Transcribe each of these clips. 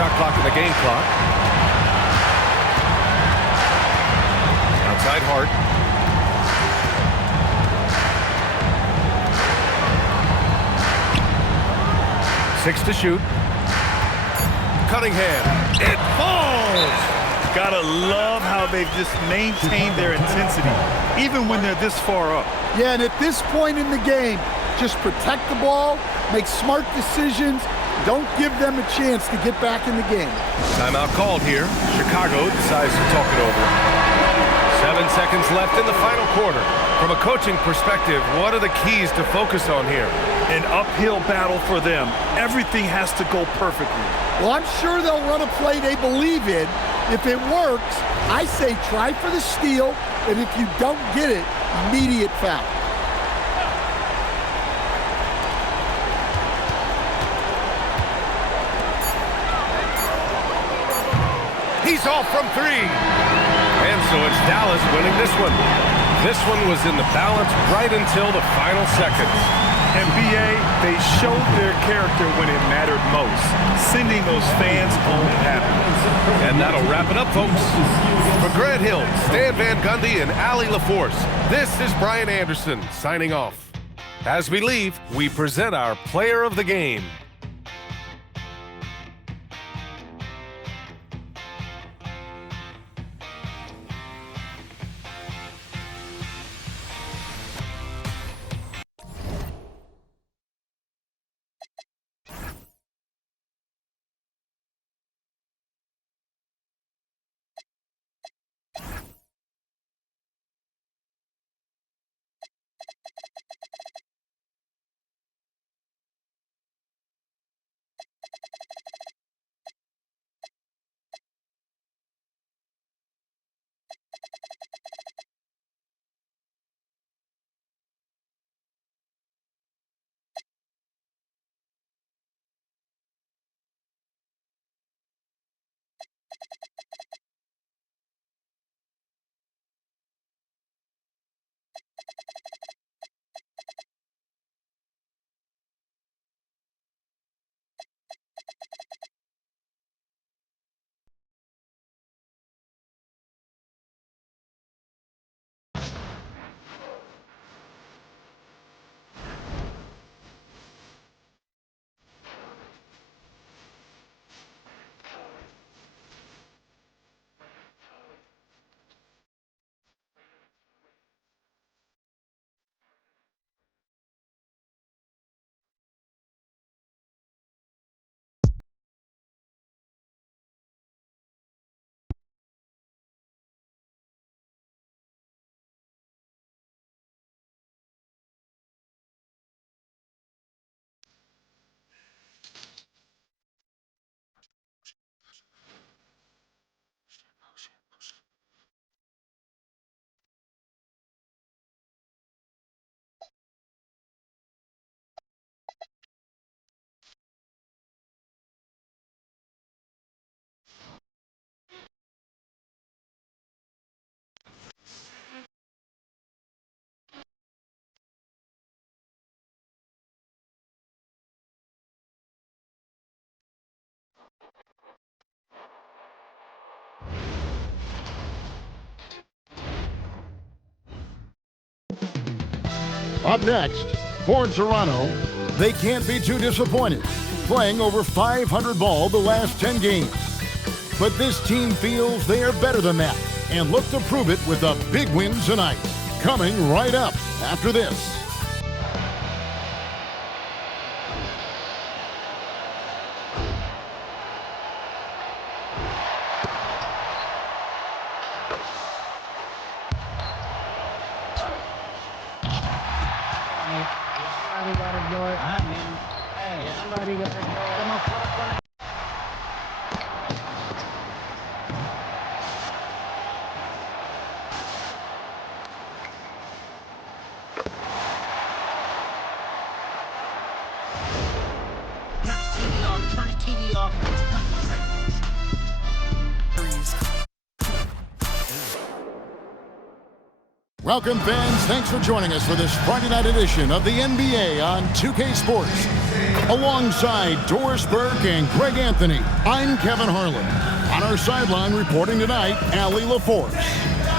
shot clock and the game clock. Outside Hart. 6 to shoot. Cunningham. It falls! Gotta love how they've just maintained their intensity, even when they're this far up. Yeah, and at this point in the game, just protect the ball, make smart decisions, don't give them a chance to get back in the game. Timeout called here. Chicago decides to talk it over. 7 seconds left in the final quarter. From a coaching perspective, what are the keys to focus on here? An uphill battle for them. Everything has to go perfectly. Well, I'm sure they'll run a play they believe in. If it works, I say try for the steal, and if you don't get it, immediate foul. He's off from 3. And so it's Dallas winning this one. This one was in the balance right until the final seconds. And BA, they showed their character when it mattered most, sending those fans home happy. And that'll wrap it up, folks. For Grant Hill, Stan Van Gundy, and Allie LaForce, this is Brian Anderson signing off. As we leave, we present our player of the game. Up next, for Toronto, they can't be too disappointed, playing over 500 ball the last 10 games. But this team feels they are better than that and look to prove it with a big win tonight. Coming right up after this. Somebody gotta do it. I mean, hey, somebody gotta do it. Come on, put up one. Welcome, fans. Thanks for joining us for this Friday night edition of the NBA on 2K Sports. Alongside Doris Burke and Greg Anthony, I'm Kevin Harlan. On our sideline reporting tonight, Allie LaForce.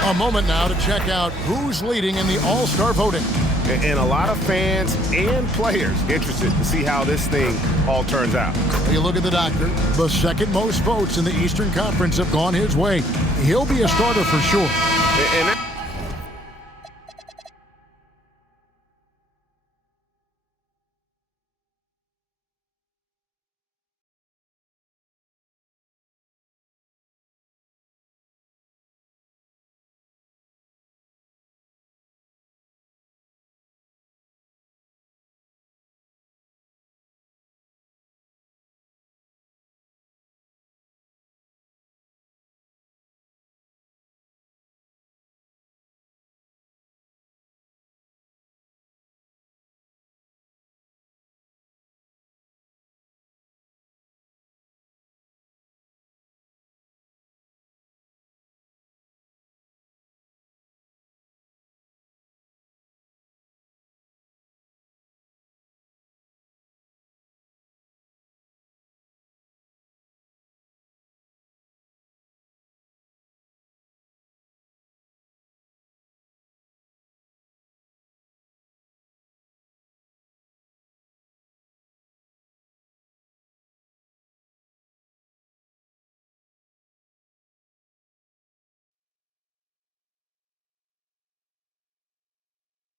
A moment now to check out who's leading in the All-Star voting. And a lot of fans and players interested to see how this thing all turns out. You look at the doctor. The second most votes in the Eastern Conference have gone his way. He'll be a starter for sure. And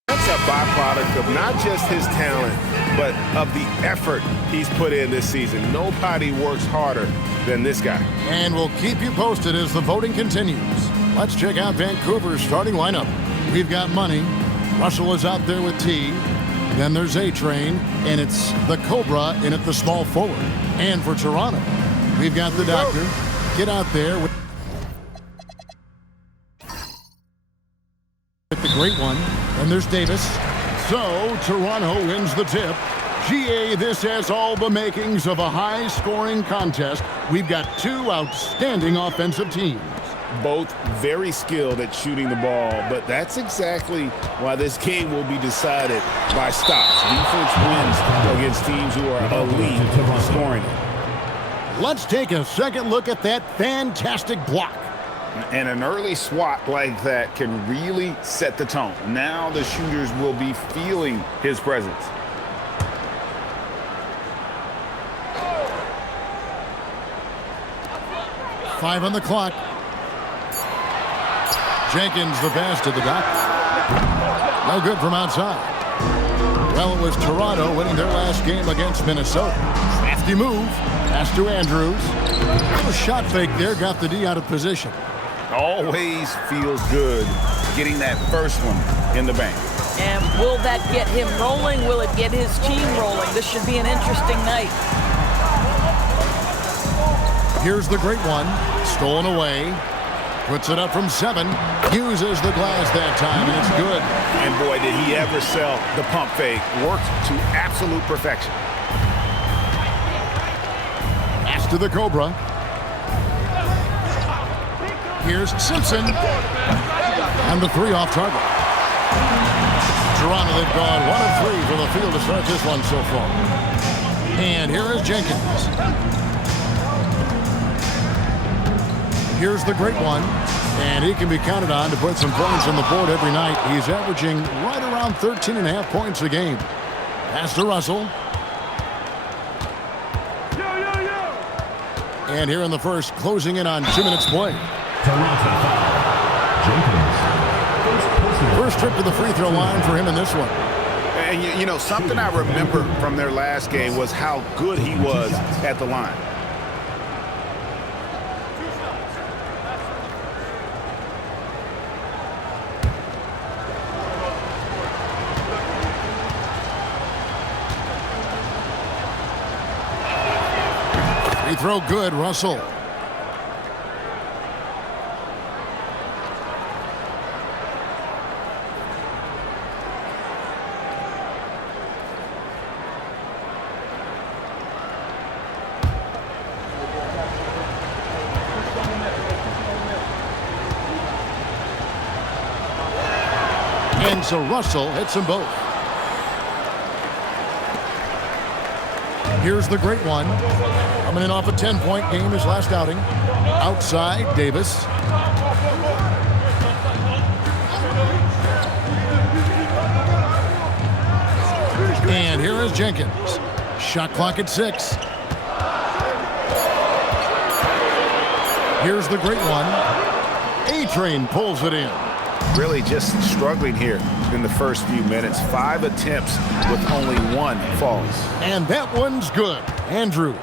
that's a byproduct of not just his talent, but of the effort he's put in this season. Nobody works harder than this guy. And we'll keep you posted as the voting continues. Let's check out Vancouver's starting lineup. We've got Money. Russell is out there with T. Then there's A-Train, and it's the Cobra in at the small forward. And for Toronto, we've got the Doctor. Get out there with the great one. And there's Davis. So Toronto wins the tip. GA, this has all the makings of a high-scoring contest. We've got two outstanding offensive teams. Both very skilled at shooting the ball, but that's exactly why this game will be decided by stops. Defense wins against teams who are elite scoring it. Let's take a second look at that fantastic block. And an early swat like that can really set the tone. Now the shooters will be feeling his presence. Five on the clock. Jenkins the pass to the Doc. No good from outside. Well, it was Toronto winning their last game against Minnesota. Crafty move. Pass to Andrews. A little shot fake there, got the D out of position. Always feels good getting that first one in the bank. And will that get him rolling? Will it get his team rolling? This should be an interesting night. Here's the great one. Stolen away. Puts it up from 7. Uses the glass that time, and it's good. And boy, did he ever sell the pump fake. Worked to absolute perfection. Pass to the Cobra. Here's Simpson. And the 3 off target. Toronto, they've gone 1 of 3 from the field to start this one so far. And here is Jenkins. Here's the great one. And he can be counted on to put some points on the board every night. He's averaging right around 13.5 points a game. Pass to Russell. And here in the first, closing in on 2 minutes play. First trip to the free throw line for him in this one. And you know, something I remember from their last game was how good he was at the line. Free throw good, Russell. And so Russell hits them both. Here's the great one. Coming in off a 10-point game his last outing. Outside, Davis. And here is Jenkins. Shot clock at 6. Here's the great one. A-Train pulls it in. Really just struggling here in the first few minutes. 5 attempts with only 1 falls. And that one's good. Andrews.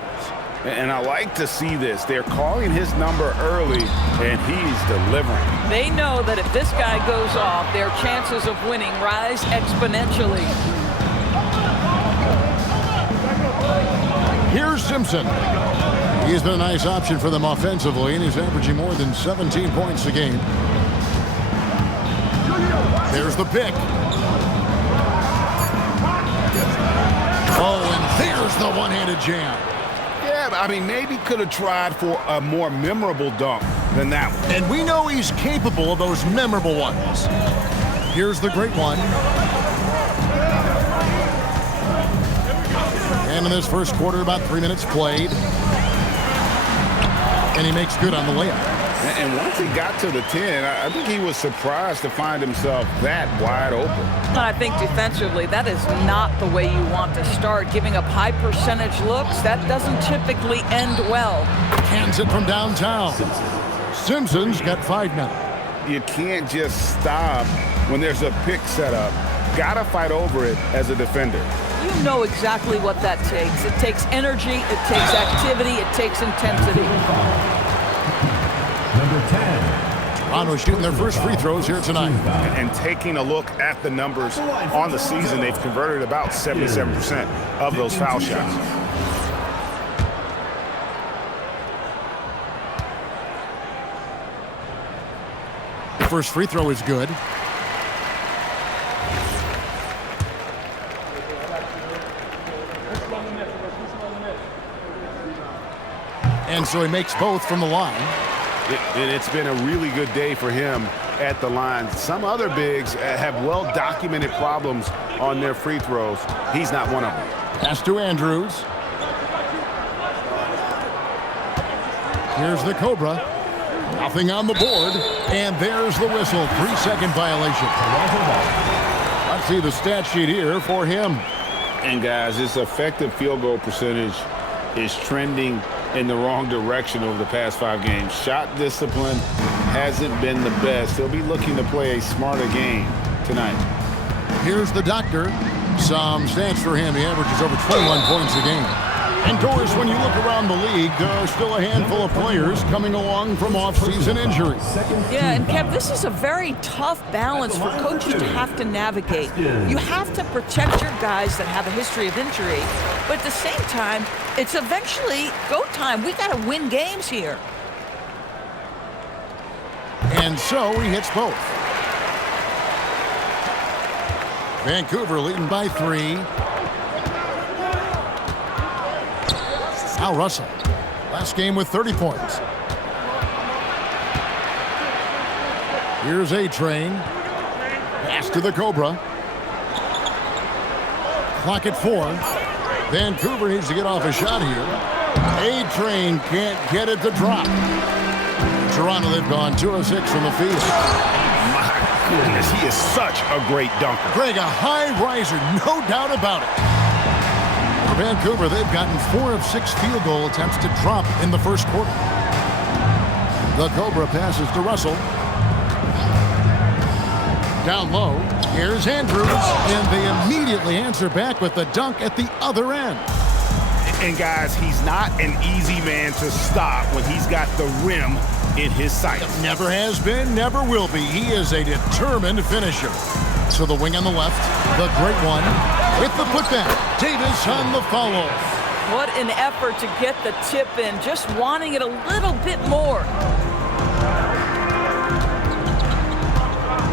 And I like to see this. They're calling his number early, and he's delivering. They know that if this guy goes off, their chances of winning rise exponentially. Here's Simpson. He's been a nice option for them offensively, and he's averaging more than 17 points a game. There's the pick. Oh, and there's the one-handed jam. Yeah, I mean, maybe could have tried for a more memorable dunk than that one. And we know he's capable of those memorable ones. Here's the great one. And in this first quarter, about 3 minutes played. And he makes good on the layup. And once he got to the 10, I think he was surprised to find himself that wide open. I think defensively, that is not the way you want to start. Giving up high percentage looks, that doesn't typically end well. Hands it from downtown. Simpson's got 5 now. You can't just stop when there's a pick set up. Gotta fight over it as a defender. You know exactly what that takes. It takes energy, it takes activity, it takes intensity. Number 10. Toronto shooting their first free throws here tonight. And taking a look at the numbers on the season, they've converted about 77% of those foul shots. The first free throw is good. And so he makes both from the line. It's been a really good day for him at the line. Some other bigs have well-documented problems on their free throws. He's not one of them. Pass to Andrews. Here's the Cobra. Nothing on the board. And there's the whistle. 3-second violation. Let's see the stat sheet here for him. And guys, his effective field goal percentage is trending in the wrong direction over the past 5 games. Shot discipline hasn't been the best. He'll be looking to play a smarter game tonight. Here's the doctor. Some stats for him. He averages over 21 points a game. And Doris, when you look around the league, there are still a handful of players coming along from off-season injuries. Yeah, and Kev, this is a very tough balance for coaches to have to navigate. You have to protect your guys that have a history of injury, but at the same time, it's eventually go time. We got to win games here. And so he hits both. Vancouver leading by 3. Now Russell. Last game with 30 points. Here's A-Train. Pass to the Cobra. Clock at 4. Vancouver needs to get off a shot here. A-Train can't get it to drop. Toronto, they've gone 2 of 6 from the field. My goodness, he is such a great dunker. Greg, a high riser, no doubt about it. For Vancouver, they've gotten 4 of 6 field goal attempts to drop in the first quarter. The Cobra passes to Russell. Down low, here's Andrews, and they immediately answer back with the dunk at the other end. And guys, he's not an easy man to stop when he's got the rim in his sights. Never has been, never will be. He is a determined finisher. So the wing on the left, the great one, with the putback. Davis on the follow. What an effort to get the tip in, just wanting it a little bit more.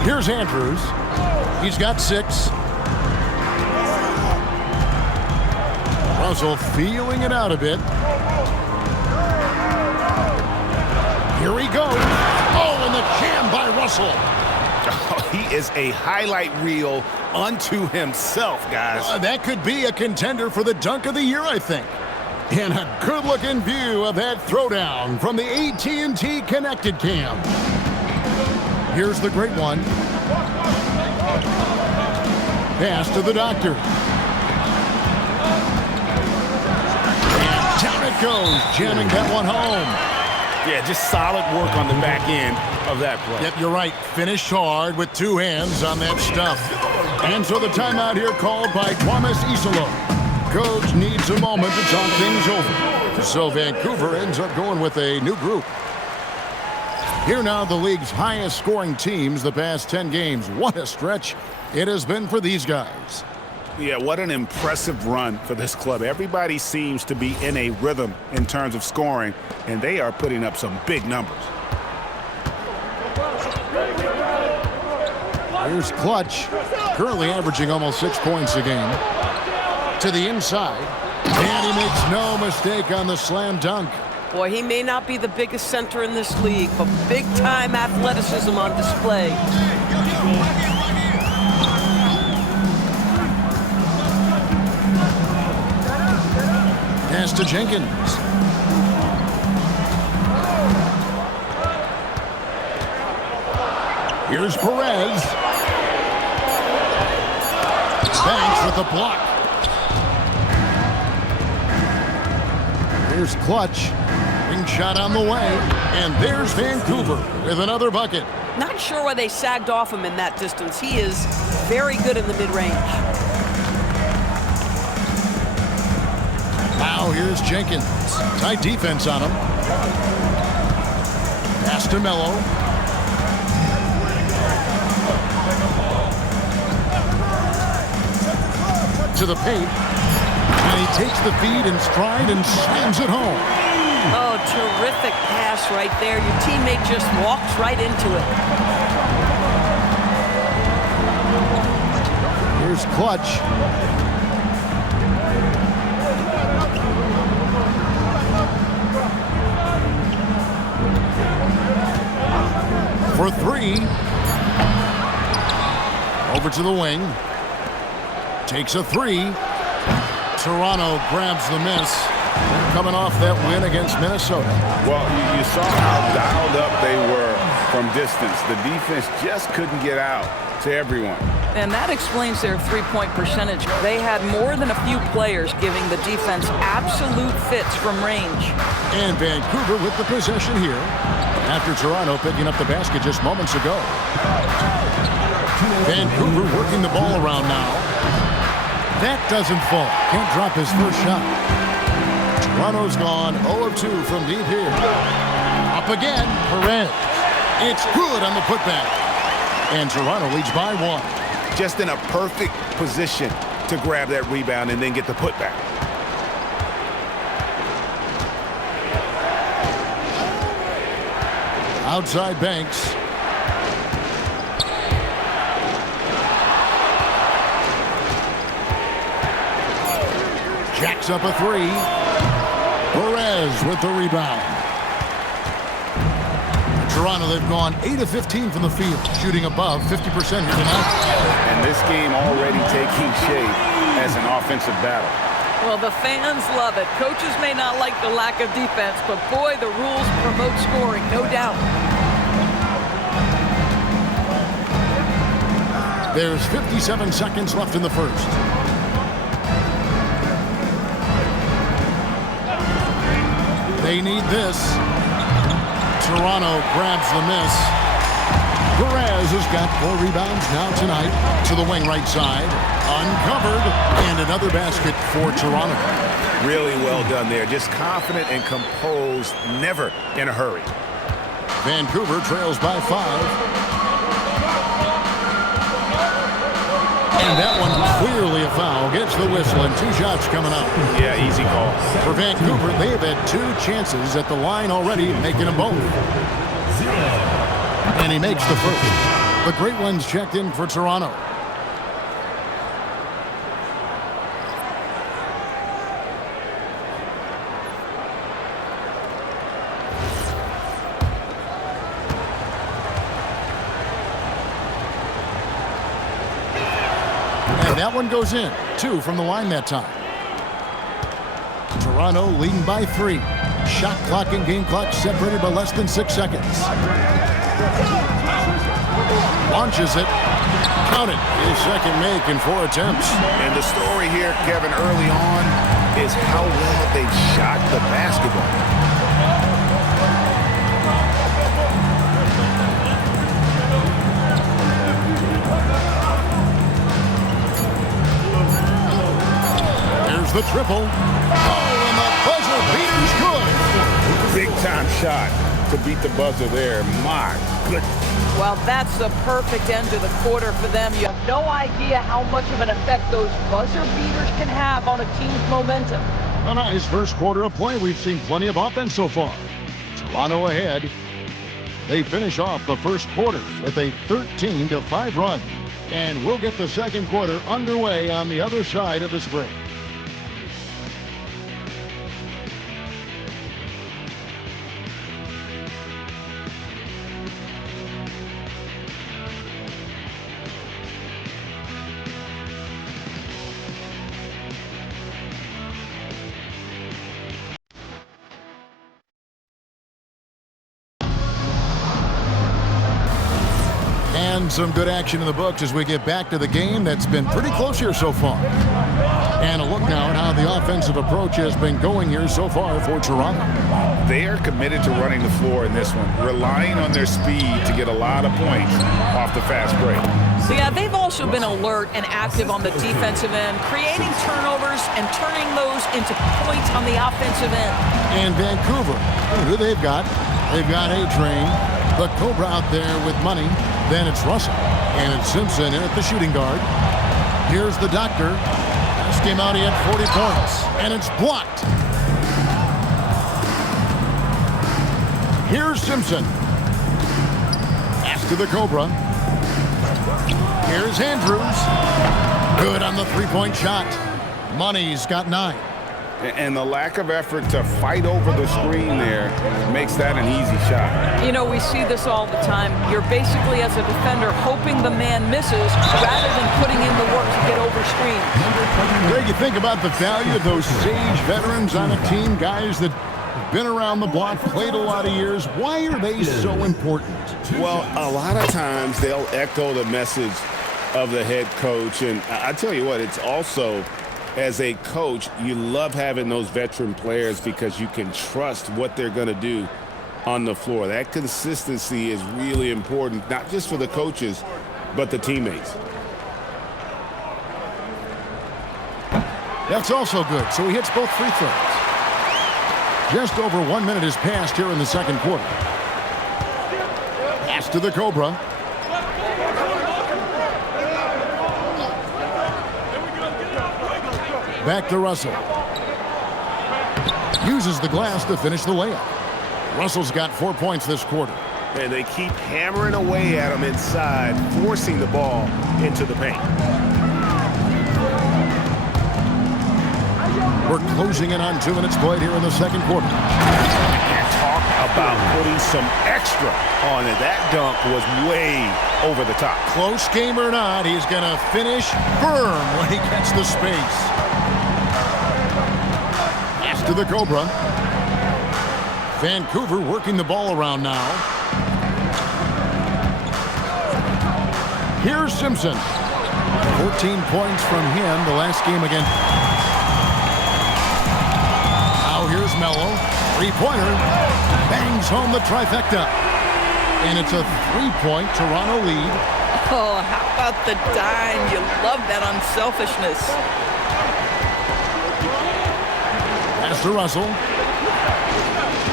Here's Andrews. He's got 6. Russell feeling it out a bit. Here he goes. Oh, and the jam by Russell. he is a highlight reel unto himself, guys. That could be a contender for the dunk of the year, I think. And a good-looking view of that throwdown from the AT&T Connected Cam. Here's the great one. Pass to the doctor. And down it goes, jamming that one home. Yeah, just solid work on the back end of that play. Yep, you're right. Finished hard with two hands on that stuff. And so the timeout here called by Thomas Isolo. Coach needs a moment to talk things over. So Vancouver ends up going with a new group. Here now, the league's highest scoring teams the past 10 games. What a stretch it has been for these guys. Yeah, what an impressive run for this club. Everybody seems to be in a rhythm in terms of scoring, and they are putting up some big numbers. Here's Clutch, currently averaging almost 6 points a game. To the inside, and he makes no mistake on the slam dunk. Boy, he may not be the biggest center in this league, but big-time athleticism on display. Pass to Jenkins. Here's Perez. Banks with the block. Here's Clutch. Ring shot on the way. And there's Vancouver with another bucket. Not sure why they sagged off him in that distance. He is very good in the mid-range. Now here's Jenkins. Tight defense on him. Pass to Mello. To the paint. And he takes the feed in stride and slams it home. Oh, terrific pass right there. Your teammate just walks right into it. Here's Clutch. For three. Over to the wing. Takes a three. Toronto grabs the miss. Coming off that win against Minnesota. Well, you saw how dialed up they were from distance. The defense just couldn't get out to everyone. And that explains their three-point percentage. They had more than a few players giving the defense absolute fits from range. And Vancouver with the possession here after Toronto picking up the basket just moments ago. Vancouver working the ball around now. That doesn't fall. Can't drop his first shot. Toronto's gone 0 of 2 from deep here. Up again, Perez. It's good on the putback. And Toronto leads by 1. Just in a perfect position to grab that rebound and then get the putback. Outside Banks. Jacks up a three. Perez with the rebound. Toronto, they've gone 8 of 15 from the field, shooting above 50% here tonight. And this game already taking shape as an offensive battle. Well, the fans love it. Coaches may not like the lack of defense, but boy, the rules promote scoring, no doubt. There's 57 seconds left in the first. They need this. Toronto grabs the miss. Perez has got 4 rebounds now tonight. To the wing right side. Uncovered. And another basket for Toronto. Really well done there. Just confident and composed. Never in a hurry. Vancouver trails by 5. And that one clearly a foul. Gets the whistle and 2 shots coming up. Yeah, easy call. For Vancouver, they have had 2 chances at the line already, making them both. And he makes the first. The great ones checked in for Toronto. that one goes in. 2 from the line that time. Toronto leading by 3. Shot clock and game clock separated by less than 6 seconds. Launches it. Count it. His second make in 4 attempts. And the story here, Kevin, early on is how well they shot the basketball. There's the triple. Oh, and the buzzer beater's good. Big time shot to beat the buzzer there. My goodness. Well, that's the perfect end to the quarter for them. You have no idea how much of an effect those buzzer beaters can have on a team's momentum. A nice first quarter of play. We've seen plenty of offense so far. Toronto ahead. They finish off the first quarter with a 13-5 run. And we'll get the second quarter underway on the other side of this break. And some good action in the books as we get back to the game that's been pretty close here so far. And a look now at how the offensive approach has been going here so far for Toronto. They are committed to running the floor in this one, relying on their speed to get a lot of points off the fast break. So yeah, they've also been alert and active on the defensive end, creating turnovers and turning those into points on the offensive end. And Vancouver, who they've got? They've got A-Train, the Cobra out there with money. Then it's Russell, and it's Simpson in at the shooting guard. Here's the doctor. Last game out, he had 40 points, and it's blocked. Here's Simpson. Pass to the Cobra. Here's Andrews. Good on the three-point shot. Money's got 9. And the lack of effort to fight over the screen there makes that an easy shot. You know, we see this all the time. You're basically, as a defender, hoping the man misses rather than putting in the work to get over screens. Greg, you think about the value of those sage veterans on a team, guys that have been around the block, played a lot of years. Why are they so important? Well, a lot of times they'll echo the message of the head coach. And I tell you what, it's also, as a coach, you love having those veteran players because you can trust what they're going to do on the floor. That consistency is really important, not just for the coaches, but the teammates. That's also good. So he hits both free throws. Just over 1 minute has passed here in the second quarter. Pass to the Cobra. Back to Russell. Uses the glass to finish the layup. Russell's got 4 points this quarter. And they keep hammering away at him inside, forcing the ball into the paint. We're closing in on 2 minutes played here in the second quarter. And talk about putting some extra on it. That dunk was way over the top. Close game or not, he's going to finish firm when he gets the space. Pass to the Cobra. Vancouver working the ball around now. Here's Simpson. 14 points from him the last game again. Now here's Mello. Three-pointer. Bangs home the trifecta. And it's a 3-point Toronto lead. Oh, how about the dime? You love that unselfishness. Pass to Russell.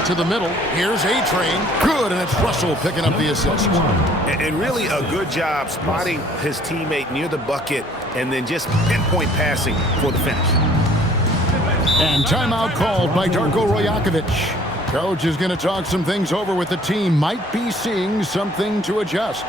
To the middle. Here's A-Train. Good, and it's Russell picking up the assist. And really a good job spotting his teammate near the bucket and then just pinpoint passing for the finish. And timeout called by Darko Rajakovic. Coach is going to talk some things over with the team. Might be seeing something to adjust.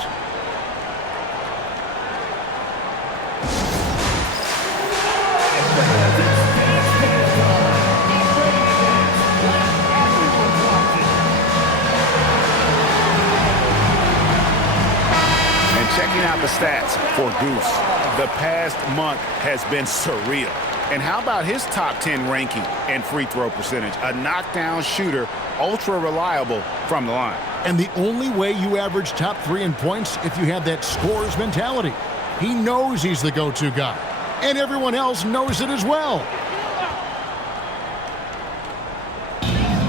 checking out the stats for Goose. The past month has been surreal. And how about his top 10 ranking and free throw percentage? A knockdown shooter, ultra reliable from the line. And the only way you average top 3 in points if you have that scorer's mentality. He knows he's the go-to guy. And everyone else knows it as well.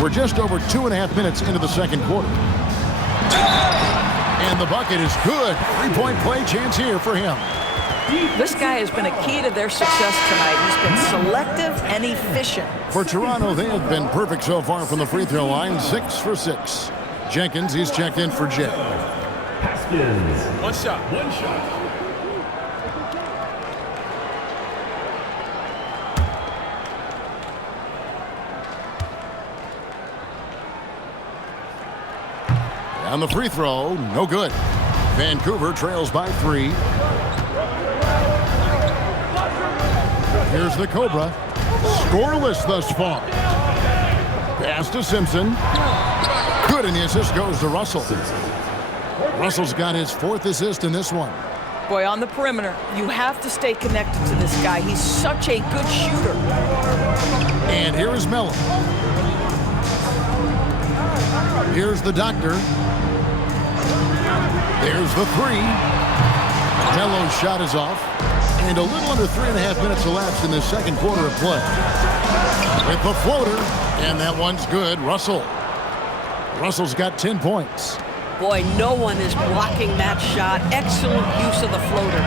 We're just over 2.5 minutes into the second quarter. And the bucket is good. 3-point play chance here for him. This guy has been a key to their success tonight. He's been selective and efficient. For Toronto, they have been perfect so far from the free throw line, 6 for 6. Jenkins, he's checked in for Jet. Haskins. One shot. On the free throw, no good. Vancouver trails by 3. Here's the Cobra. Scoreless thus far. Pass to Simpson. Good, and the assist goes to Russell. Russell's got his 4th assist in this one. Boy, on the perimeter, you have to stay connected to this guy. He's such a good shooter. And here is Melo. Here's the Doctor. There's the 3. Melo's shot is off. And a little under 3.5 minutes elapsed in the second quarter of play. With the floater, and that one's good. Russell's got 10 points. Boy, no one is blocking that shot. Excellent use of the floater.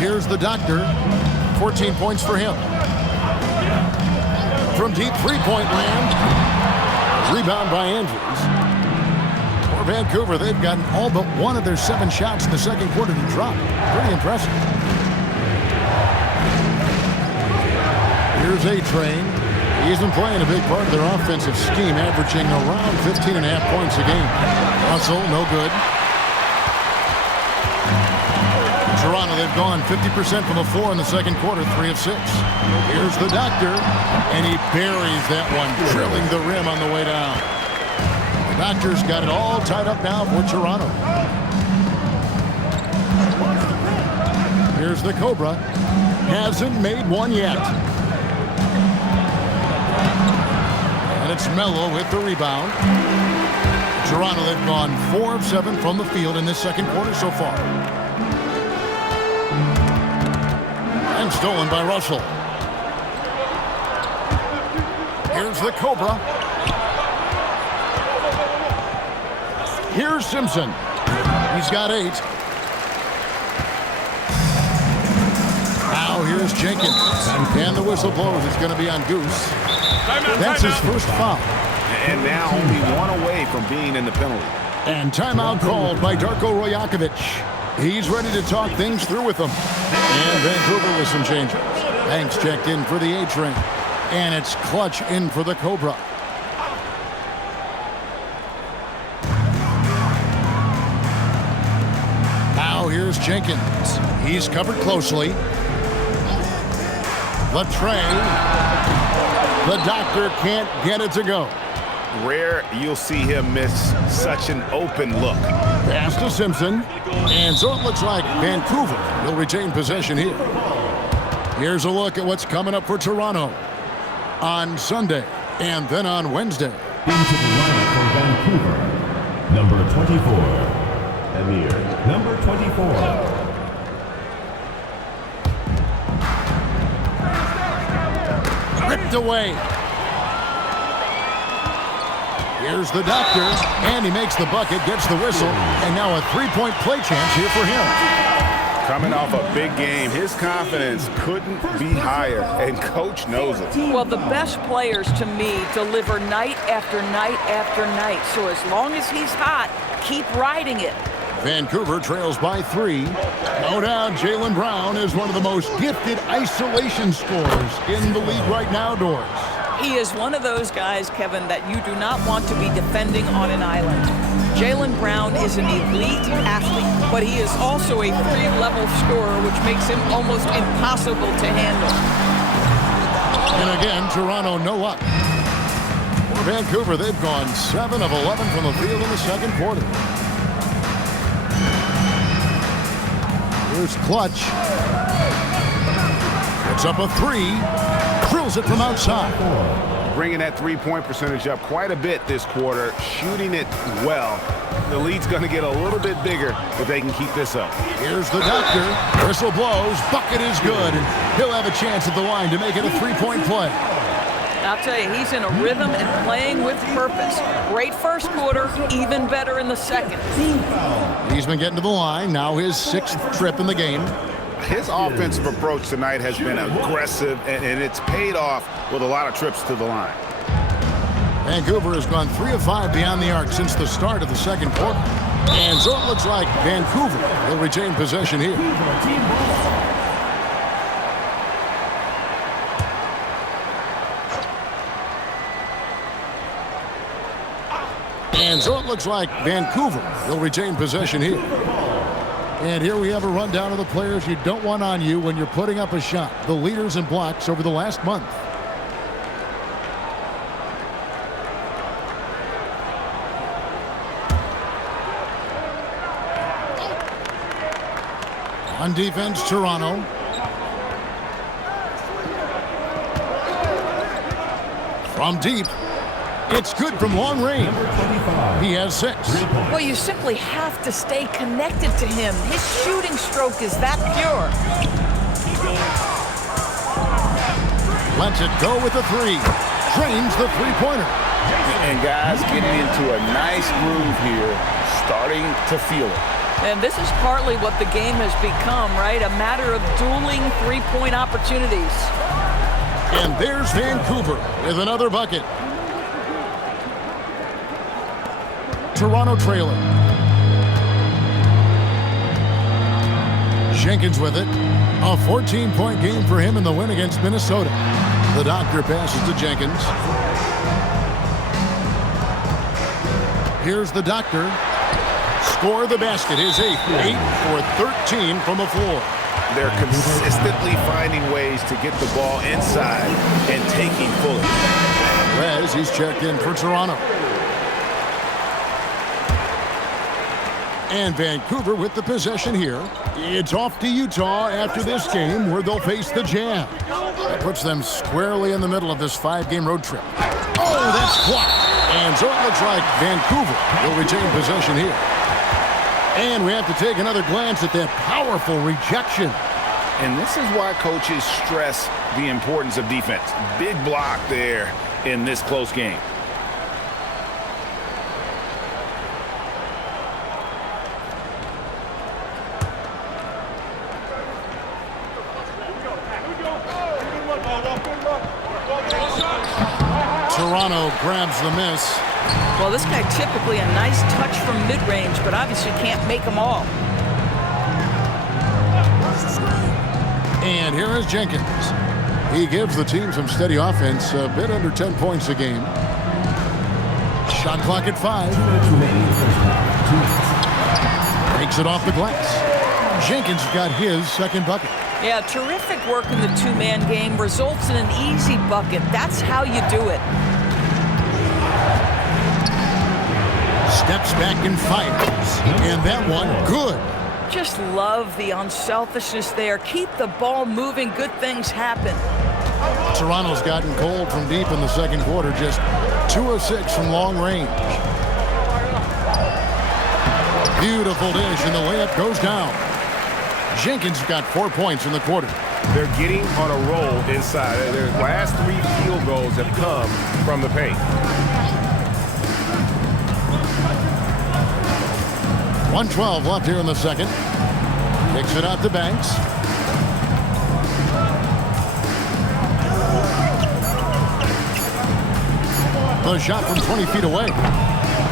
Here's the Doctor. 14 points for him. From deep 3-point land. Rebound by Andrews. For Vancouver, they've gotten all but one of their 7 shots in the second quarter to drop. Pretty impressive. Here's A-Train. He's been playing a big part of their offensive scheme, averaging around 15.5 points a game. Russell, no good. Toronto, they've gone 50% from the floor in the second quarter, 3 of 6. Here's the Doctor, and he buries that one, drilling the rim on the way down. The Doctor's got it all tied up now for Toronto. Here's the Cobra. Hasn't made one yet. And it's Melo with the rebound. Toronto, they've gone 4 of 7 from the field in this second quarter so far. And stolen by Russell. Here's the Cobra. Here's Simpson. He's got 8. Now here's Jenkins. And the whistle blows. It's going to be on Goose. That's his first foul. And now only 1 away from being in the penalty. And timeout called by Darko Rajakovic. He's ready to talk things through with them. And Vancouver with some changes. Banks checked in for the A-Train. And it's Clutch in for the Cobra. Now here's Jenkins. He's covered closely. The tray. The Doctor can't get it to go. Rare you'll see him miss such an open look. Pass to Simpson. And so it looks like Vancouver will retain possession here. Here's a look at what's coming up for Toronto on Sunday and then on Wednesday. Into the lineup for Vancouver, number 24, Amir, number 24. Ripped away. Here's the Doctor, and he makes the bucket, gets the whistle, and now a 3-point play chance here for him. Coming off a big game, his confidence couldn't be higher, and Coach knows it. Well, the best players, to me, deliver night after night after night. So as long as he's hot, keep riding it. Vancouver trails by 3. No doubt Jaylen Brown is one of the most gifted isolation scorers in the league right now, Doris. He is one of those guys, Kevin, that you do not want to be defending on an island. Jaylen Brown is an elite athlete, but he is also a free-level scorer, which makes him almost impossible to handle. And again, Toronto no luck. For Vancouver, they've gone 7 of 11 from the field in the second quarter. Here's Clutch. Puts up a three. Drills it from outside. Bringing that three-point percentage up quite a bit this quarter, shooting it well. The lead's going to get a little bit bigger if they can keep this up. Here's the doctor. Whistle blows. Bucket is good. And he'll have a chance at the line to make it a three-point play. I'll tell you, he's in a rhythm and playing with purpose. Great first quarter, even better in the second. He's been getting to the line. Now his 6th trip in the game. His offensive approach tonight has been aggressive, and it's paid off with a lot of trips to the line. Vancouver has gone 3 of 5 beyond the arc since the start of the second quarter. And so it looks like Vancouver will retain possession here. And so it looks like Vancouver will retain possession here. And here we have a rundown of the players you don't want on you when you're putting up a shot. The leaders in blocks over the last month. On defense, Toronto. From deep. It's good from long range. He has 6. Well, you simply have to stay connected to him. His shooting stroke is that pure. Lets it go with the 3. Trains the three-pointer. And guys getting into a nice groove here, starting to feel it. And this is partly what the game has become, right? A matter of dueling three-point opportunities. And there's Vancouver with another bucket. Toronto trailer. Jenkins with it. A 14-point game for him in the win against Minnesota. The doctor passes to Jenkins. Here's the doctor. Score the basket. His 8th. 8 for 13 from the floor. They're consistently finding ways to get the ball inside and taking fully. Rez, he's checked in for Toronto. And Vancouver with the possession here. It's off to Utah after this game where they'll face the Jazz. That puts them squarely in the middle of this 5-game road trip. Oh, that's blocked. And so it looks like Vancouver will retain possession here. And we have to take another glance at that powerful rejection. And this is why coaches stress the importance of defense. Big block there in this close game. Toronto grabs the miss. Well, this guy typically a nice touch from mid-range, but obviously can't make them all. And here is Jenkins. He gives the team some steady offense, a bit under 10 points a game. Shot clock at 5. Takes it off the glass. Jenkins got his 2nd bucket. Yeah, terrific work in the 2-man game results in an easy bucket. That's how you do it. Steps back and fires. And that one, good. Just love the unselfishness there. Keep the ball moving. Good things happen. Toronto's gotten cold from deep in the second quarter. Just 2 of 6 from long range. Beautiful dish, and the layup goes down. Jenkins got 4 points in the quarter. They're getting on a roll inside. Their last 3 field goals have come from the paint. 1:12 left here in the second. Kicks it out to Banks. The shot from 20 feet away.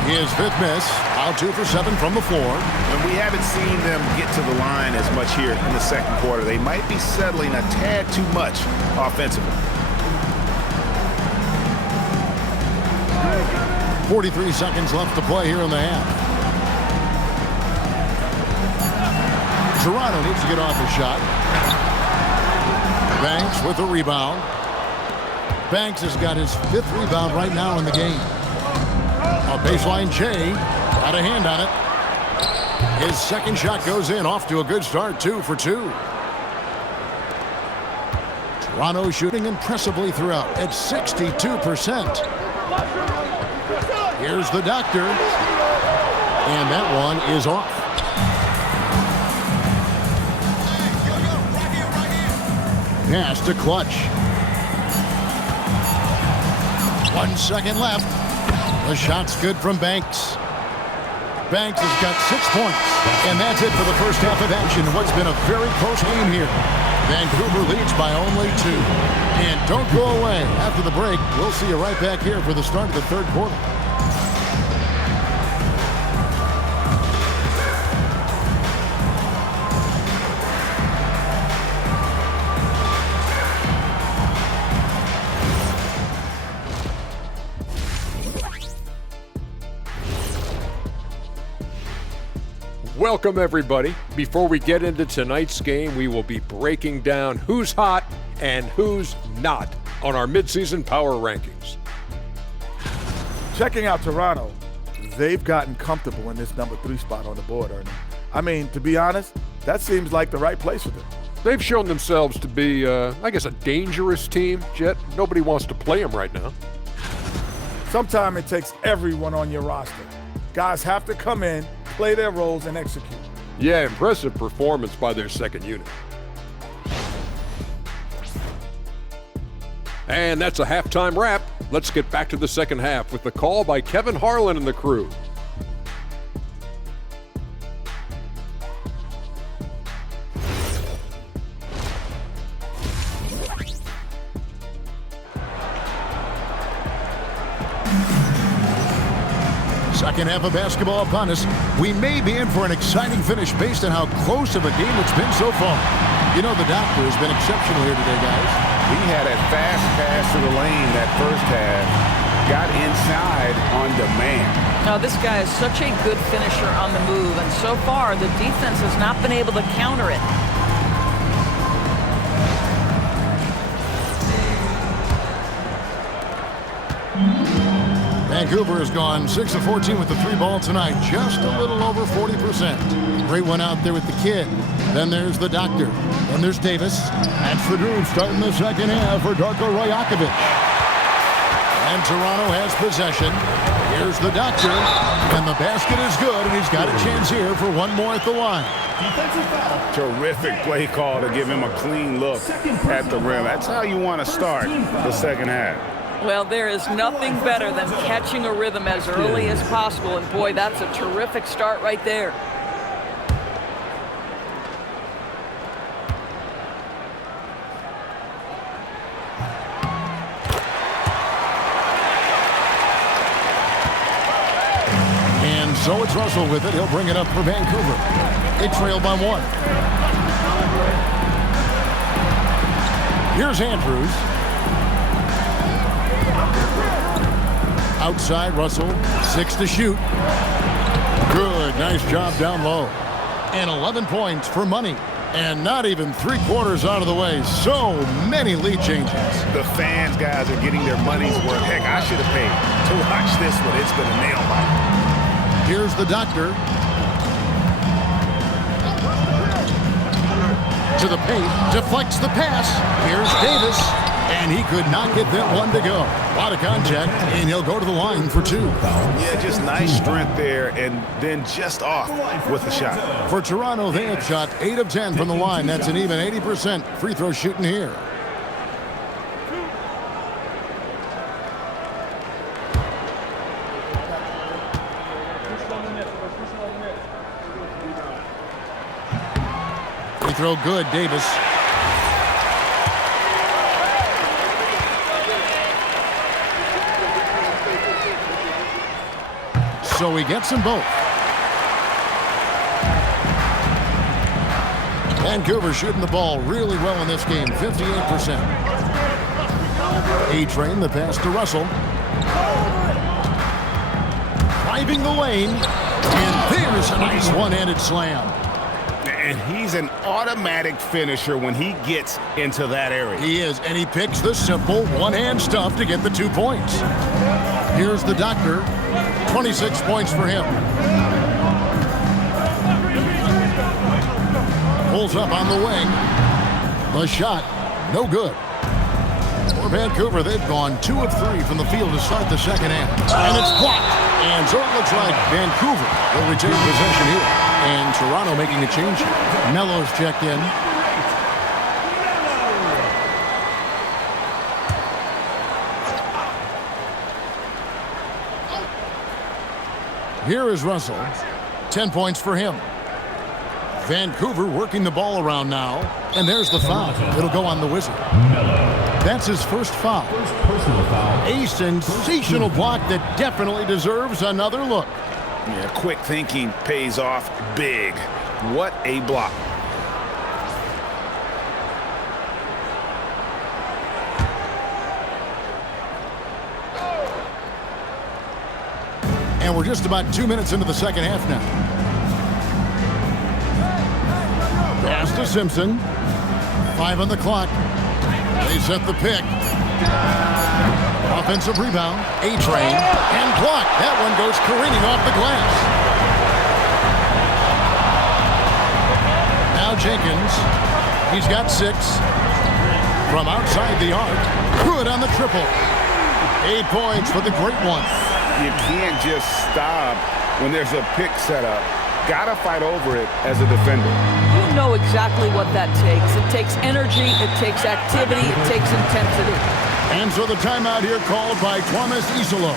His 5th miss. Out 2 for 7 from the floor. And we haven't seen them get to the line as much here in the second quarter. They might be settling a tad too much offensively. 43 seconds left to play here in the half. Toronto needs to get off a shot. Banks with a rebound. Banks has got his 5th rebound right now in the game. A baseline J. Got a hand on it. His second shot goes in, off to a good start, 2 for 2. Toronto shooting impressively throughout at 62%. Here's the doctor. And that one is off. Pass to Clutch. 1 second left. The shot's good from Banks. Banks has got 6 points. And that's it for the first half of action. What's been a very close game here. Vancouver leads by only 2. And don't go away. After the break, we'll see you right back here for the start of the third quarter. Welcome, everybody. Before we get into tonight's game, we will be breaking down who's hot and who's not on our midseason power rankings. Checking out Toronto, they've gotten comfortable in this number 3 spot on the board, Ernie. I mean, to be honest, that seems like the right place for them. They've shown themselves to be, I guess, a dangerous team, Jet. Nobody wants to play them right now. Sometimes it takes everyone on your roster. Guys have to come in, play their roles, and execute. Yeah, impressive performance by their second unit. And that's a halftime wrap. Let's get back to the second half with the call by Kevin Harlan and the crew. Second half of basketball upon us. We may be in for an exciting finish based on how close of a game it's been so far. You know, the doctor has been exceptional here today, guys. He had a fast pass to the lane that first half. Got inside on demand. Now, this guy is such a good finisher on the move, and so far the defense has not been able to counter it. Vancouver has gone 6 of 14 with the 3 ball tonight, just a little over 40%. Great one out there with the kid. Then there's the doctor. Then there's Davis. That's the groove starting the second half for Darko Rajakovic. And Toronto has possession. Here's the doctor. And the basket is good, and he's got a chance here for one more at the line. Terrific play call to give him a clean look at the rim. That's how you want to start the second half. Well, there is nothing better than catching a rhythm as early as possible, and boy, that's a terrific start right there. And so it's Russell with it. He'll bring it up for Vancouver. They trail by 1. Here's Andrews. Outside, Russell, 6 to shoot. Good, nice job down low. And 11 points for money. And not even 3/4 out of the way. So many lead changes. The fans, guys, are getting their money's worth. Heck, I should have paid to watch this one. It's been a nail biter. Here's the doctor. To the paint, deflects the pass. Here's Davis. And he could not get that one to go. A lot of contact, and he'll go to the line for 2. Yeah, just nice strength there, and then just off with the shot. For Toronto, they have shot 8 of 10 from the line. That's an even 80% free throw shooting here. Free throw good, Davis. So he gets them both. Vancouver shooting the ball really well in this game, 58%. A-Train, the pass to Russell. Driving the lane, and there's a nice one-handed slam. And he's an automatic finisher when he gets into that area. He is, and he picks the simple one-hand stuff to get the 2 points. Here's the doctor. 26 points for him. Pulls up on the wing. The shot, no good. For Vancouver, they've gone 2 of 3 from the field to start the second half. And it's blocked. And so it looks like Vancouver will retain possession here. And Toronto making a change here. Melo's checked in. Here is Russell. 10 points for him. Vancouver working the ball around now. And there's the foul. It'll go on the whistle. That's his first foul. First personal foul. A sensational block that definitely deserves another look. Yeah, quick thinking pays off big. What a block. And we're just about 2 minutes into the second half now. Pass to Simpson. 5 on the clock. They set the pick. Offensive rebound. A-Train. And blocked. That one goes careening off the glass. Now Jenkins. He's got 6. From outside the arc. Good on the triple. 8 points for the great one. You can't just stop when there's a pick set up. Gotta fight over it as a defender. You know exactly what that takes. It takes energy, it takes activity, it takes intensity. And so the timeout here called by Thomas Isolo.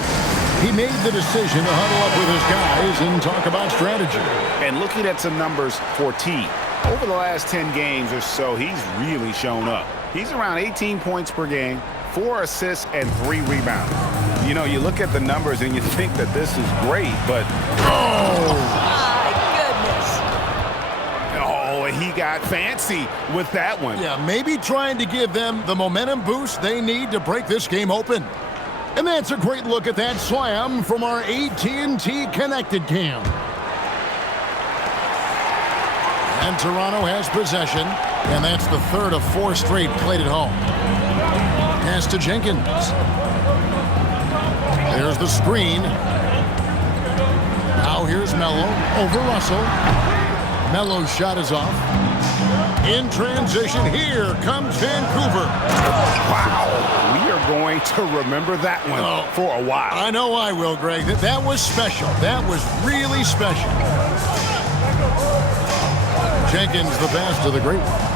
He made the decision to huddle up with his guys and talk about strategy. And looking at some numbers for T, over the last 10 games or so, he's really shown up. He's around 18 points per game, 4 assists, and 3 rebounds. You know, you look at the numbers and you think that this is great, but... He got fancy with that one. Yeah, maybe trying to give them the momentum boost they need to break this game open. And that's a great look at that slam from our AT&T Connected Cam. And Toronto has possession, and that's the 3rd of 4 straight played at home. Pass to Jenkins. There's the screen. Now here's Melo over Russell. Melo's shot is off. In transition, here comes Vancouver. Wow, we are going to remember that one for a while. I know I will, Greg. That was special. That was really special. Jenkins, the pass to the great one.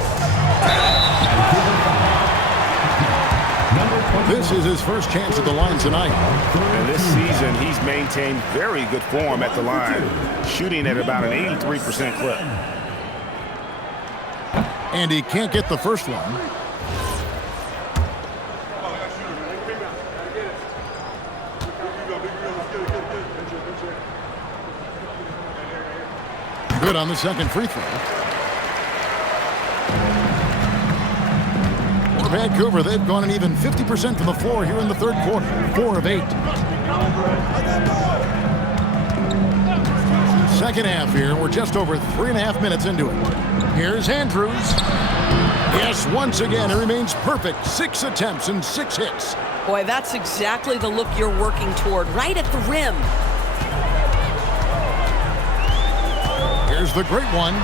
This is his first chance at the line tonight. And this season, he's maintained very good form at the line, shooting at about an 83% clip. And he can't get the first one. Good on the second free throw. For Vancouver, they've gone an even 50% from the floor here in the third quarter. 4 of 8. Second half here. We're just over 3.5 minutes into it. Here's Andrews. Yes, once again, it remains perfect. 6 attempts and 6 hits. Boy, that's exactly the look you're working toward, right at the rim. Here's the great one.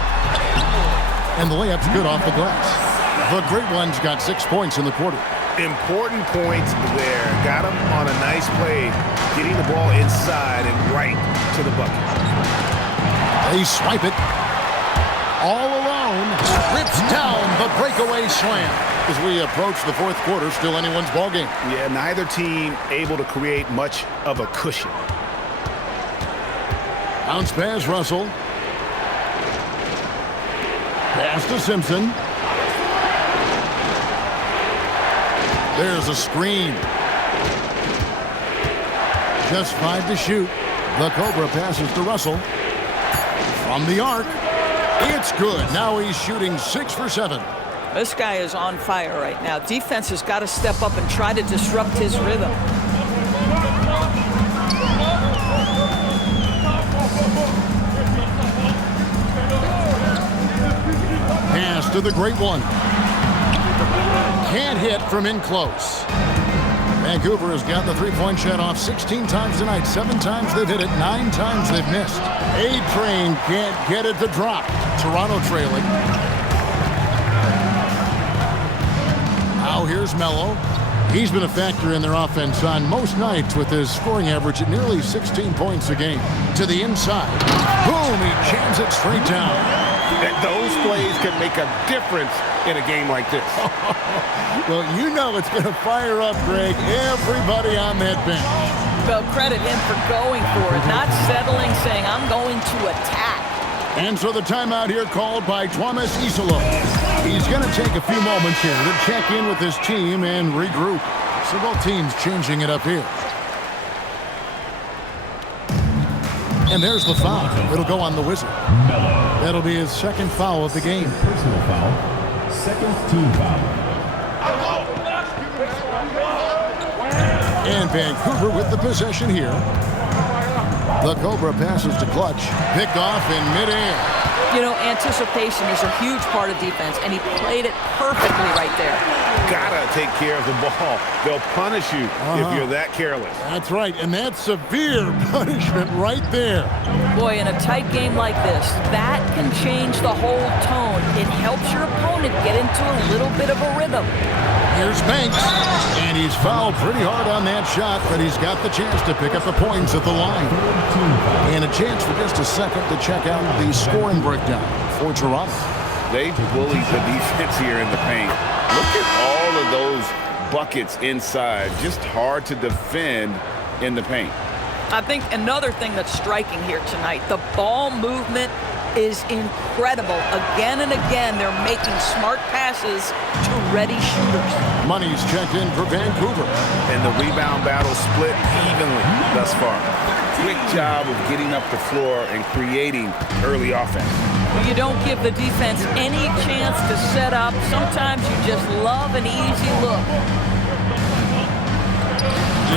And the layup's good off the glass. The great one's got 6 points in the quarter. Important points there. Got him on a nice play, getting the ball inside and right to the bucket. They swipe it. All alone. Rips down the breakaway slam. As we approach the fourth quarter, still anyone's ballgame. Yeah, neither team able to create much of a cushion. Bounce pass, Russell. Pass to Simpson. There's a screen. Just 5 to shoot. The Cobra passes to Russell. From the arc. It's good. Now he's shooting 6 for 7. This guy is on fire right now. Defense has got to step up and try to disrupt his rhythm. Pass to the great one. Can't hit from in close. Vancouver has got the three-point shot off 16 times tonight. 7 times they've hit it. 9 times they've missed. A-Train can't get it to drop. Toronto trailing. Now here's Melo. He's been a factor in their offense on most nights with his scoring average at nearly 16 points a game. To the inside. Boom, he jams it straight down. Those plays can make a difference in a game like this. Well, you know it's going to fire up, Greg, everybody on that bench. Well, credit him for going for it, not settling, saying, I'm going to attack. And so the timeout here called by Thomas Isolo. He's going to take a few moments here to check in with his team and regroup. So both teams changing it up here. And there's the foul. It'll go on the Wizard. That'll be his second foul of the game. Personal foul. Second team foul. And Vancouver with the possession here. The Cobra passes to Clutch. Picked off in midair. You know, anticipation is a huge part of defense, and he played it perfectly right there. Gotta take care of the ball. They'll punish you if you're that careless. That's right, and that's severe punishment right there. Boy, in a tight game like this, that can change the whole tone. It helps your opponent get into a little bit of a rhythm. Here's Banks, and he's fouled pretty hard on that shot, but he's got the chance to pick up the points at the line. And a chance for just a second to check out the scoring breakdown for Toronto. They bullied the defense here in the paint. Look at all of those buckets inside. Just hard to defend in the paint. I think another thing that's striking here tonight, the ball movement is incredible. Again and again, they're making smart passes to ready shooters. Money's checked in for Vancouver. And the rebound battle split evenly thus far. Quick job of getting up the floor and creating early offense. You don't give the defense any chance to set up. Sometimes you just love an easy look.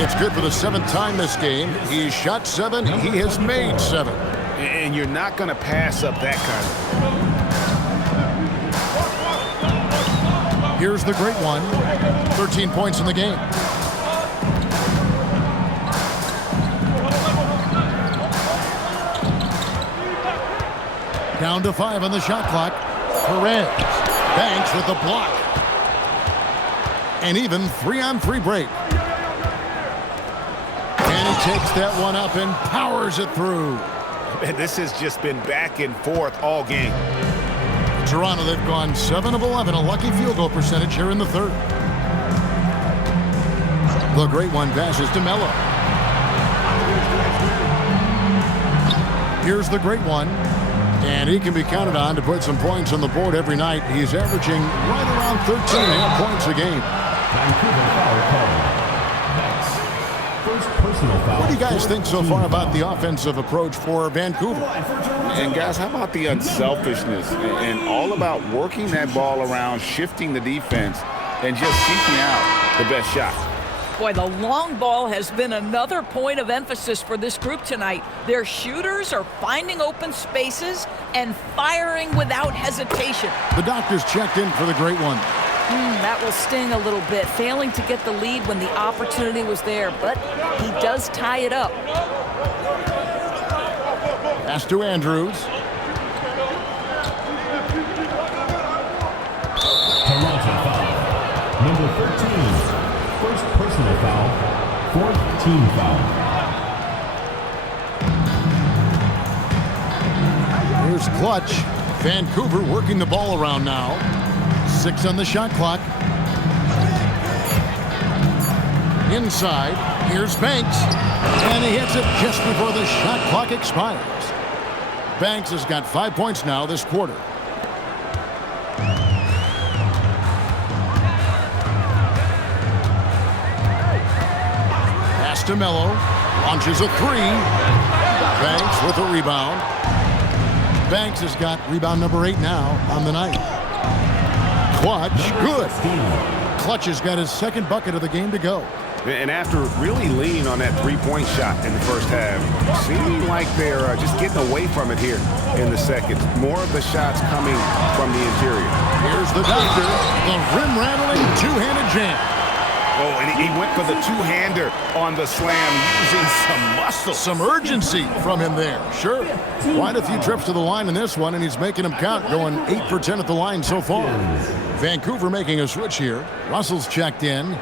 It's good for the 7th time this game. He's shot 7. He has made 7. And you're not going to pass up that kind of. Here's the great one. 13 points in the game. Down to 5 on the shot clock. Perez. Banks with the block. And even 3-on-3 break. And he takes that one up and powers it through. And this has just been back and forth all game. Toronto, they've gone 7 of 11, a lucky field goal percentage here in the 3rd. The great one passes to Melo. Here's the great one. And he can be counted on to put some points on the board every night. He's averaging right around 13.5 points a game. Vancouver foul call. Next. First personal foul. What do you guys think so far about the offensive approach for Vancouver? And guys, how about the unselfishness and all about working that ball around, shifting the defense, and just seeking out the best shot? Boy, the long ball has been another point of emphasis for this group tonight. Their shooters are finding open spaces and firing without hesitation. The doctors checked in for the great one. That will sting a little bit, failing to get the lead when the opportunity was there, but he does tie it up. Pass to Andrews. Toronto foul. Number 13. First personal foul. 4th team foul. Here's Clutch. Vancouver working the ball around now. 6 on the shot clock. Inside. Here's Banks. And he hits it just before the shot clock expires. Banks has got 5 points now this quarter. Pass to Melo. Launches a 3. Banks with a rebound. Banks has got rebound number 8 now on the night. Clutch, good. Clutch has got his 2nd bucket of the game to go. And after really leaning on that three-point shot in the first half, seeming like they're just getting away from it here in the second. More of the shots coming from the interior. Here's the doctor, the rim-rattling two-handed jam. Oh, and He went for the two-hander on the slam, using some muscle. Some urgency from him there. Sure. Quite a few trips to the line in this one, and he's making them count, going 8 for 10 at the line so far. Vancouver making a switch here. Russell's checked in.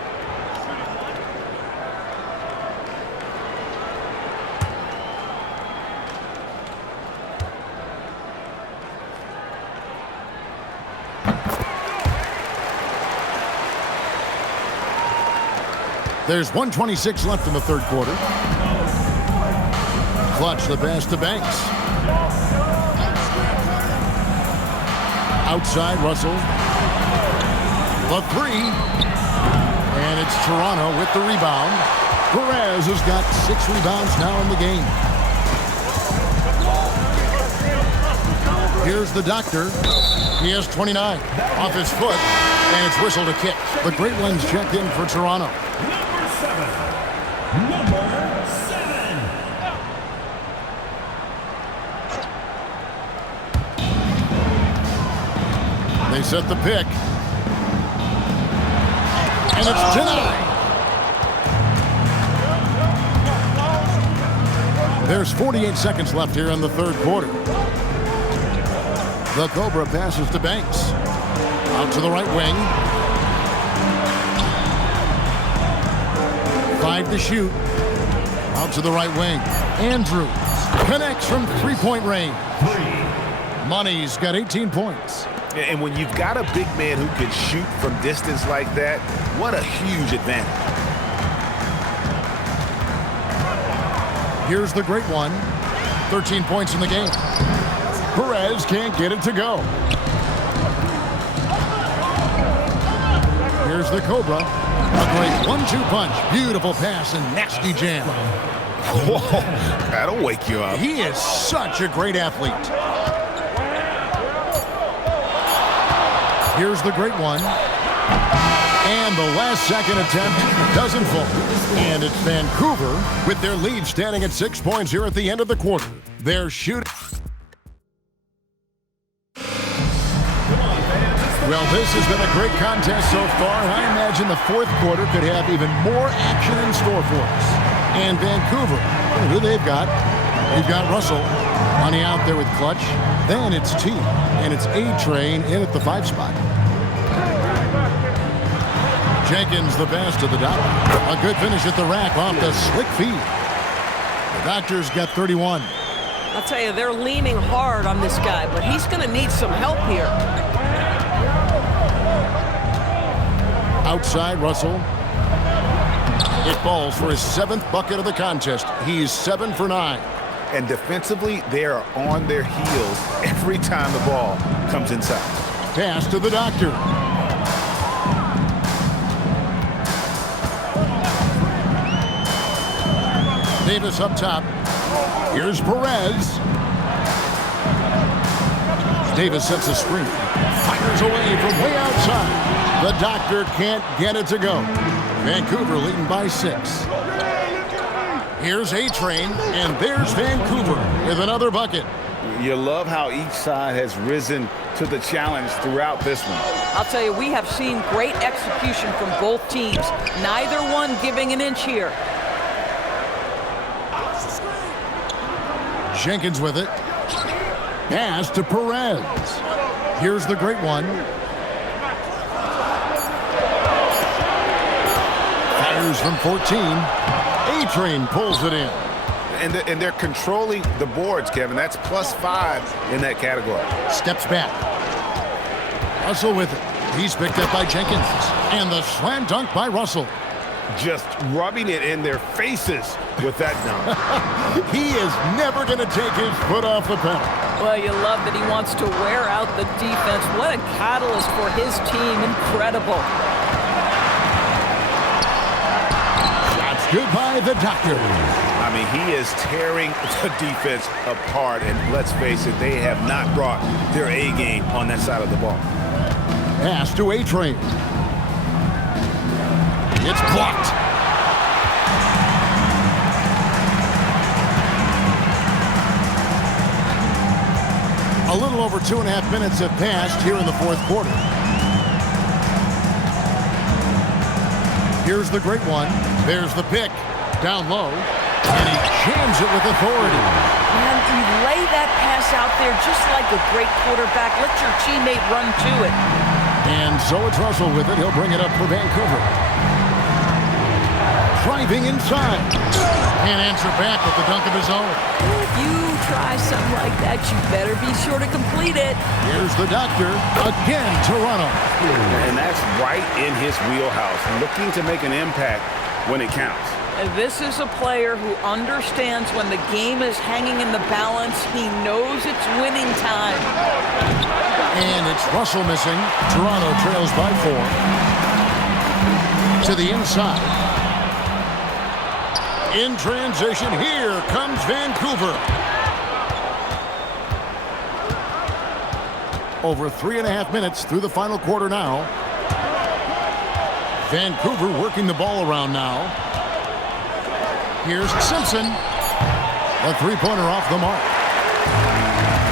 There's 1:26 left in the third quarter. Clutch the pass to Banks. Outside Russell. The three. And it's Toronto with the rebound. Perez has got 6 rebounds now in the game. Here's the doctor. He has 29 off his foot, and it's whistled a kick. The Great Ones checked in for Toronto. Number 7. They set the pick. And it's denied. There's 48 seconds left here in the third quarter. The Cobra passes to Banks. Out to the right wing. 5 to shoot. Out to the right wing. Andrews connects from three-point range. Money's got 18 points. And when you've got a big man who can shoot from distance like that, what a huge advantage. Here's the Great One. 13 points in the game. Perez can't get it to go. Here's the Cobra. A great 1-2 punch. Beautiful pass and nasty jam. Whoa, that'll wake you up. He is such a great athlete. Here's the Great One. And the last second attempt doesn't fall. And it's Vancouver with their lead standing at 6 points here at the end of the quarter. They're shooting. Well, this has been a great contest so far. I imagine the fourth quarter could have even more action in store for us. And Vancouver, who they've got? We've got Russell. Money out there with Clutch. Then it's T. And it's A-Train in at the 5 spot. Jenkins the best to the Doctor. A good finish at the rack off the slick feed. The Doctor's got 31. I'll tell you, they're leaning hard on this guy, but he's going to need some help here. Outside Russell. It falls for his 7th bucket of the contest. He's 7 for 9. And defensively, they are on their heels every time the ball comes inside. Pass to the Doctor. Davis up top. Here's Perez. Davis sets a screen. Fires away from way outside. The Doctor can't get it to go. Vancouver leading by 6. Here's A-Train, and there's Vancouver with another bucket. You love how each side has risen to the challenge throughout this one. I'll tell you, we have seen great execution from both teams. Neither one giving an inch here. Jenkins with it. Pass to Perez. Here's the Great One. Fires from 14. A-Train pulls it in. And they're controlling the boards, Kevin. That's +5 in that category. Steps back. Russell with it. He's picked up by Jenkins. And the slam dunk by Russell. Just rubbing it in their faces with that dunk. He is never going to take his foot off the pedal. Well, you love that he wants to wear out the defense. What a catalyst for his team. Incredible. Shots good by the Doctor. I mean, he is tearing the defense apart. And let's face it, they have not brought their A game on that side of the ball. Pass to A-Train. It's blocked. A little over 2.5 minutes have passed here in the fourth quarter. Here's the great one. There's the pick. Down low. And he jams it with authority. And you lay that pass out there just like a great quarterback. Let your teammate run to it. And so it's Russell with it. He'll bring it up for Vancouver. Driving inside. And answer back with the dunk of his own. If you try something like that, you better be sure to complete it. Here's the doctor. Again, Toronto. And that's right in his wheelhouse. Looking to make an impact when it counts. This is a player who understands when the game is hanging in the balance. He knows it's winning time. And it's Russell missing. Toronto trails by 4. To the inside. In transition, here comes Vancouver. Over 3.5 minutes through the final quarter now. Vancouver working the ball around now. Here's Simpson. A three-pointer off the mark.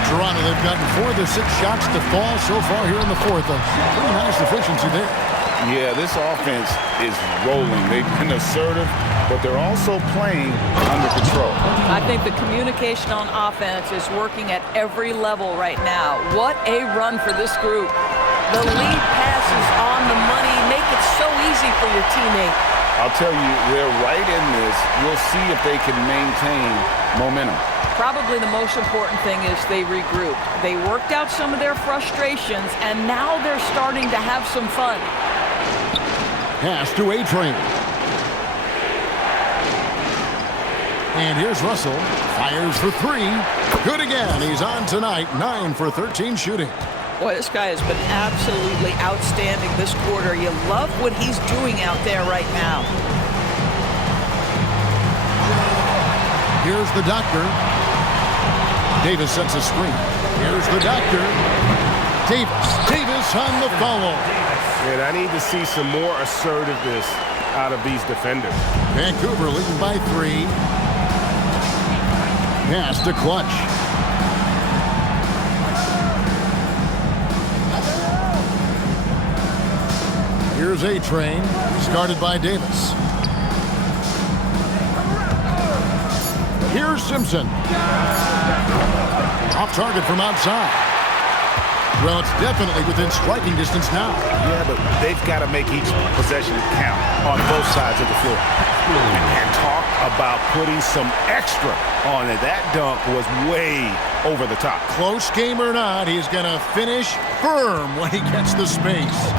Toronto, they've gotten 4 of their 6 shots to fall so far here in the fourth. A pretty nice efficiency there. Yeah, this offense is rolling. They've been assertive, but they're also playing under control. I think the communication on offense is working at every level right now. What a run for this group. The lead pass is on the money. Make it so easy for your teammate. I'll tell you, they're right in this. We'll see if they can maintain momentum. Probably the most important thing is they regrouped. They worked out some of their frustrations, and now they're starting to have some fun. Pass to A-Train. And here's Russell. Fires for 3. Good again. He's on tonight. 9 for 13 shooting. Boy, this guy has been absolutely outstanding this quarter. You love what he's doing out there right now. Here's the doctor. Davis sets a screen. Here's the doctor. Davis on the follow. And I need to see some more assertiveness out of these defenders. Vancouver leading by 3. Pass to Clutch. Here's A-Train. He's guarded by Davis. Here's Simpson. Off target from outside. Well, it's definitely within striking distance now. Yeah, but they've got to make each possession count on both sides of the floor. And talk about putting some extra on it. That dunk was way over the top. Close game or not, he's going to finish firm when he gets the space.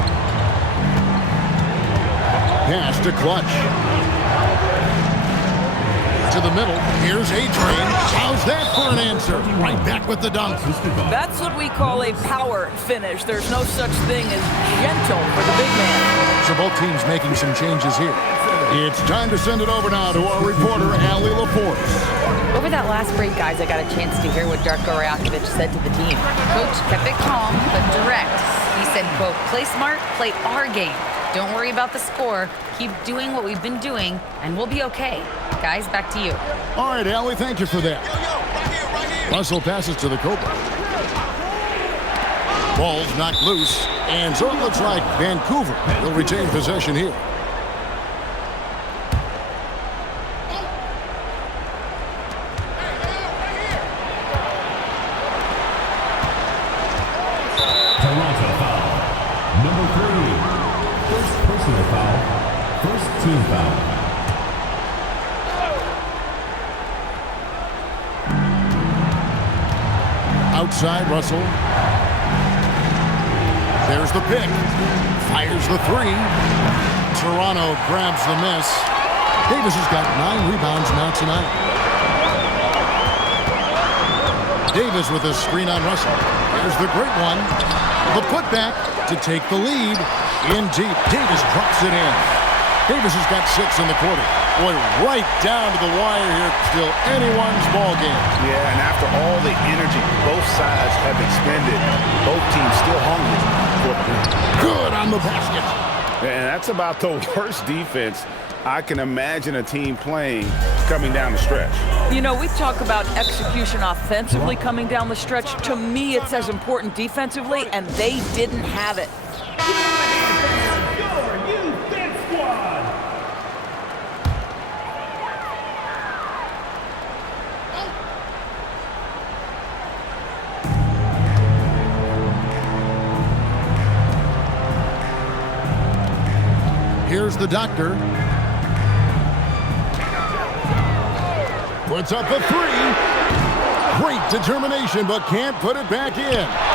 Pass to Clutch. To the middle. Here's A-Train. How's that for an answer? Right back with the dunk. That's what we call a power finish. There's no such thing as gentle for the big man. So both teams making some changes here. It's time to send it over now to our reporter, Allie LaForce. Over that last break, guys, I got a chance to hear what Darko Rajakovic said to the team. Coach kept it calm but direct. He said, quote, play smart, play our game. Don't worry about the score. Keep doing what we've been doing, and we'll be okay. Guys, back to you. All right, Allie, thank you for that. Right here. Russell passes to the Cobra. Ball's knocked loose, and so it looks like Vancouver will retain possession here. Toronto foul. Number 3. First personal foul. First team foul. Outside, Russell. There's the pick. Fires the 3. Toronto grabs the miss. Davis has got 9 rebounds now tonight. Davis with a screen on Russell. There's the great one. The putback to take the lead. In deep. Davis drops it in. Davis has got 6 in the quarter. Boy, right down to the wire here. Still anyone's ball game. Yeah, and after all the energy both sides have expended, both teams still hungry for the win. Good on the basket. And that's about the worst defense I can imagine a team playing coming down the stretch. You know, we talk about execution offensively coming down the stretch. To me, it's as important defensively, and they didn't have it. Here's the doctor. Puts up a three. Great determination, but can't put it back in.